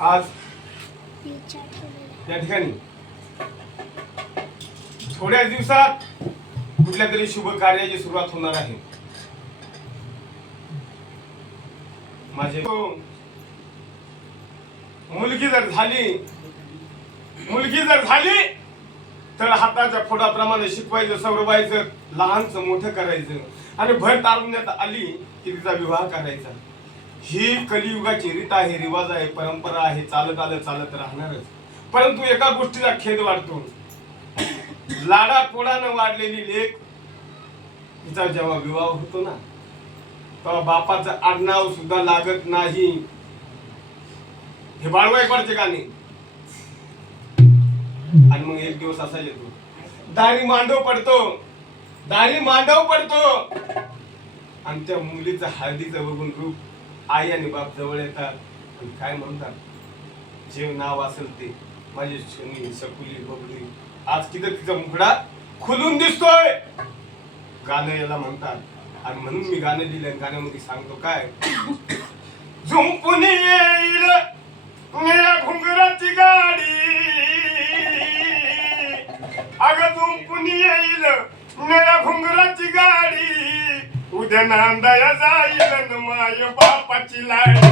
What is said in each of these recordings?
आज या ठिकाणी थोड्या दिवसात कुठल्या तरी शुभ कार्याची सुरुवात होणार आहे. माझे मुलगी जर झाली तर हाताच्या फोडाप्रमाणे शिकवायचं, सवरवायचं, लहानचं मोठं करायचं आणि भर तारुण्यात आली की तिचा विवाह करायचा. ही कलियुगाची रीत आहे, रिवाज आहे, परंपरा आहे, चालत राहणारच. परंतु एका गोष्टीचा खेद वाटतो, लाडा कोडानं वाढलेली लेक तिचा जेव्हा विवाह होतो ना तेव्हा बापाचं आडनाव सुद्धा लागत नाही. हे बाळवायकडचे गाणे. आणि मग एक दिवस असा येतो, दारी मांडव पडतो आणि त्या मुलीचं हळदीचं बघून रूप आई आणि बाप जवळ येतात आणि काय म्हणतात, जे नाव असेल ते, माझी शनी शकुली बबली, आज किती तिचा मुखडा खुलून दिसतोय, गाणं याला म्हणतात. आणि म्हणून मी गाणं लिहिलं. गाण्यामध्ये सांगतो काय, झुंपून येईल निळ्या घुंगराची गाडी, अगं झुंपून येईल निळ्या घुंगराची गाडी, उद्या नांदाया जाईल माय बापाची लाडी.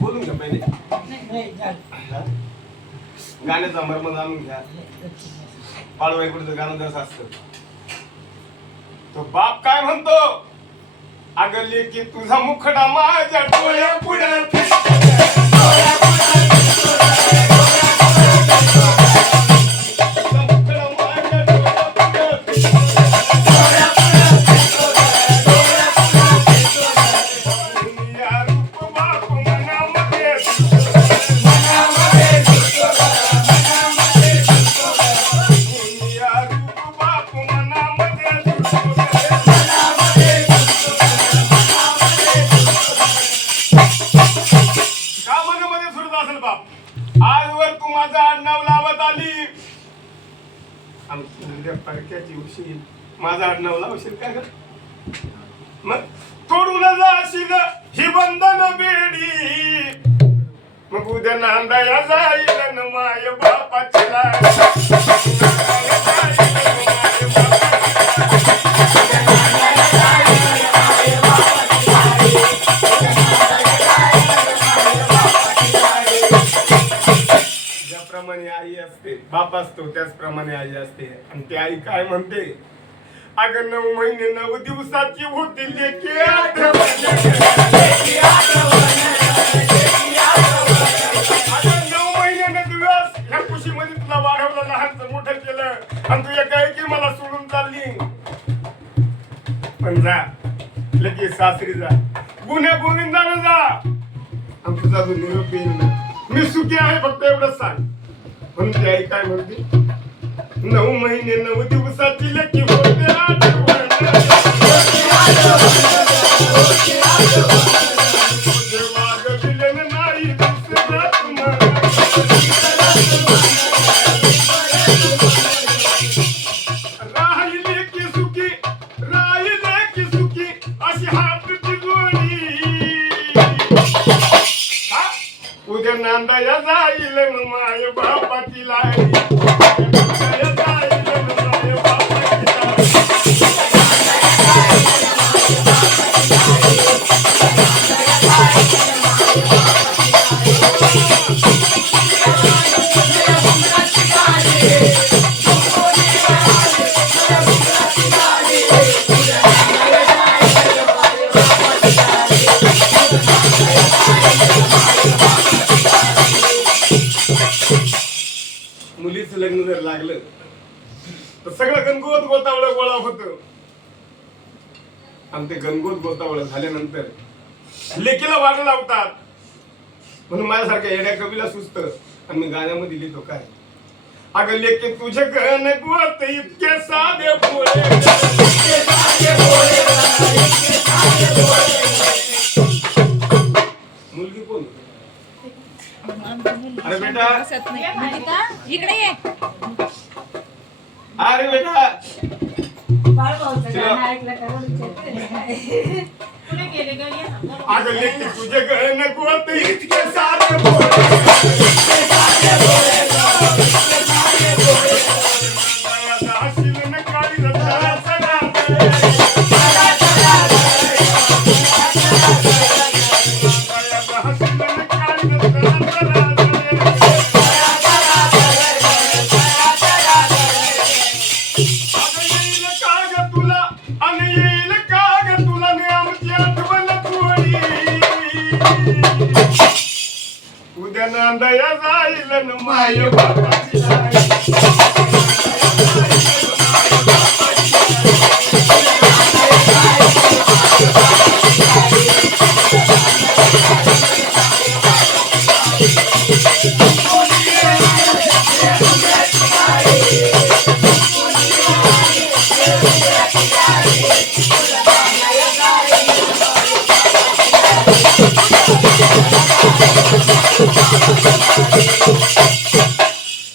बोलून घ्या पहिले, गाण्याचा मर्म जाणून घ्या. पाळवाईकडचं गाणं जसं असतं. तो बाप काय म्हणतो, अगं लेकी तुझा मुखडा माझ्या डोळ्या पुढे, आजवर तू माझा आडनाव लावत आली, पडक्याची उशील माझा आडनाव लावशील का ग? मग तोडून जाशील ही बंधन बेडी, मग उद्या नांदाया जाईल न माय बापाची लाडी. आई असते, बाप असतो, त्याचप्रमाणे आई असते. आणि ती आई काय म्हणते, अगं 9 महिने 9 दिवसाची होती लेकी आठवण, अगं 9 महिने दिवस ह्या खुशीमध्ये तुला वाढवलं, लहानचं मोठं केलं आणि तू एका एकी मला सोडून चालली. पण जा लेकी, सासरी जा, गुन्हे गोविंदानं जा आणि तुझा जो निरोप येईल ना, मी सुखी आहे फक्त एवढंच सांग. पण ती आई काय म्हणते, 9 महिने 9 दिवसाची लेकी होते आठवण, नाही राहिली की सुखी अशी हातची जोडी, उद्या नांदाया जाईल न माय बापाची लाडी. Yeah. लागलं तर सगळं गणगोत गोतावळं गोळा होत. आणि ते गणगोत गोतावळं झाल्यानंतर लेकीला वाट लावतात. म्हणून माझ्यासारख्या येड्या कवीला सुचत आणि मी गाण्यामध्ये लिहितो काय, अगं लेके तुझे गण गोत इतके साधे भोळे, मुलगी कोण? अरे बेटा इकडे ये. अरे बेटा अगं लेके तुझे गण गोत इतके साधे भोळे, उद्या नांदया जाईल न माय बापाची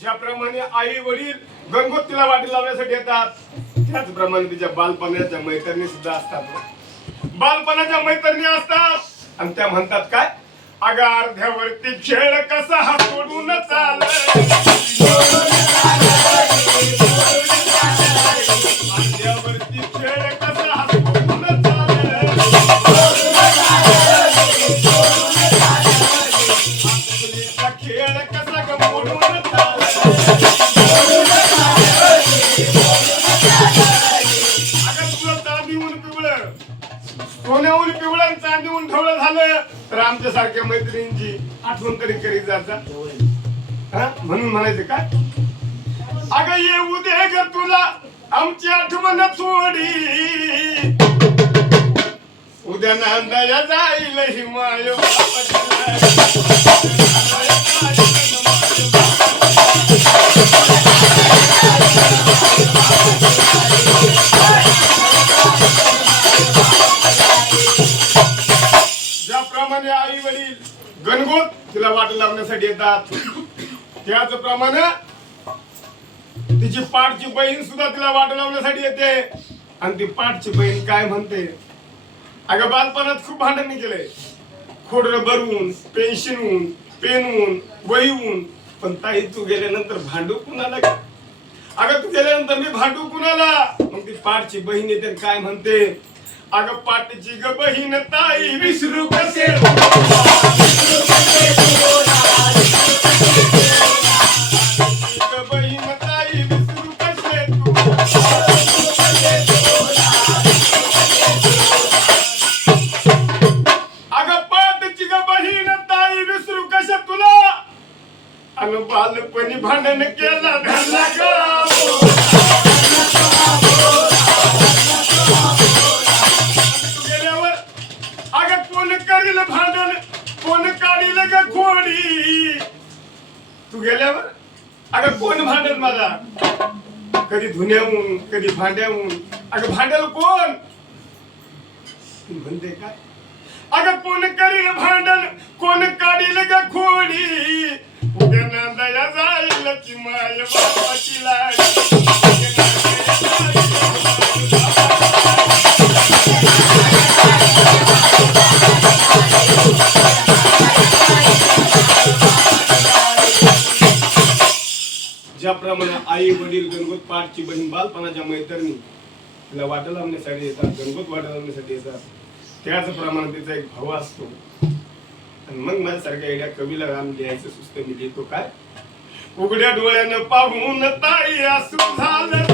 ज्याप्रमाणे आई वडील गणगोत तिला वाटी लावण्यासाठी येतात, त्याचप्रमाणे तिच्या बालपणाच्या मैत्रिणी सुद्धा असतात. बालपणाच्या मैत्रिणी असतात आणि त्या म्हणतात काय, अगं अर्ध्यावरती खेळ कसा हा सोडून चाल, अर्ध्यावरती खेळ कसा हा सोडून चाल, खेळ कसा ग मोडून चाल, अगं तुला चांदीहून पिवळं, सोन्याहून पिवळं आणि चांदीहून ढवळं झालं तर आमच्या सारख्या मैत्रिणींची आठवण तरी करीत जाता. म्हणून म्हणायचं काय, अगं येऊ दे ग तुला आमची आठवण थोडी, उद्या नांदाया जाईल ही माय ज्याप्रमाणे आई वडील गणगोत तिला वाट लावण्यासाठी येतात, त्याचप्रमाणे तिची पाठची बहीण सुद्धा तिला वाट लावण्यासाठी येते. आणि ती पाठची बहीण काय म्हणते, अगं बालपणात खूप भांडण केलंय, खोडरं भरवून, पेन्शिनहून, पेनहून, वहीहून, पण ताई तू गेल्यानंतर भांडू कुणाला? अगं तू गेल्यानंतर मी भांडू कुणाला? मग ती पाठची बहीण येते काय म्हणते, अगं पाठची ग बहीण ताई विसरू कसे, बहीण ताई विसरू कसे तू, अगं पाठची ग बहीण ताई विसरू कसे तुला, अन बालपणी भांडण केला धरला गेल्यावर अगं कोण करील भांडण, कोण काढील ग खोडी, तू गेल्यावर अगं कोण भांडण मला, कधी धुण्याहून कधी भांड्याहून, अगं भांडल कोण? म्हणते काय, अगं कोण करील भांडण, कोण काढील ग खोडी, उद्या नांदाया जाईल की माय बापाची लाडी. ज्याप्रमाणे आई वडील गणगोत पाठची बहीण बालपणाच्या मैत्रिणी तिला वाट लावण्यासाठी येतात, गणगोत वाट लावण्यासाठी येतात, त्याचप्रमाणे तिचा एक भाऊ असतो. आणि मग माझ्यासारख्या एवढ्या कवीला राम लिहायचं सुस्त मी लिहितो काय, उघड्या डोळ्यानं पाहून ताई असू झालं,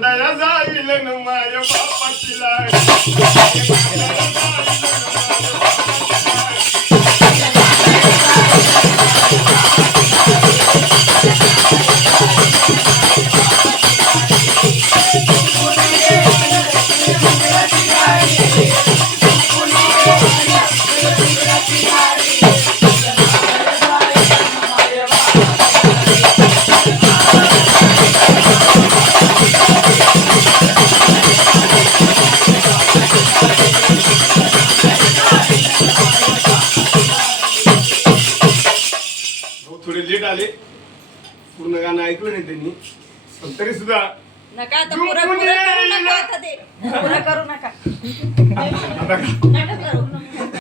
बांधाया जाईल न माय बापाची लाड बांधाया जाईल न माय बापाची लाड. थोडे लेट आले, पूर्ण गाणं ऐकलं नाही त्यांनी, पण तरी सुद्धा नका आता पुरा करू नका आता ते पुरा करू नका आता नका करू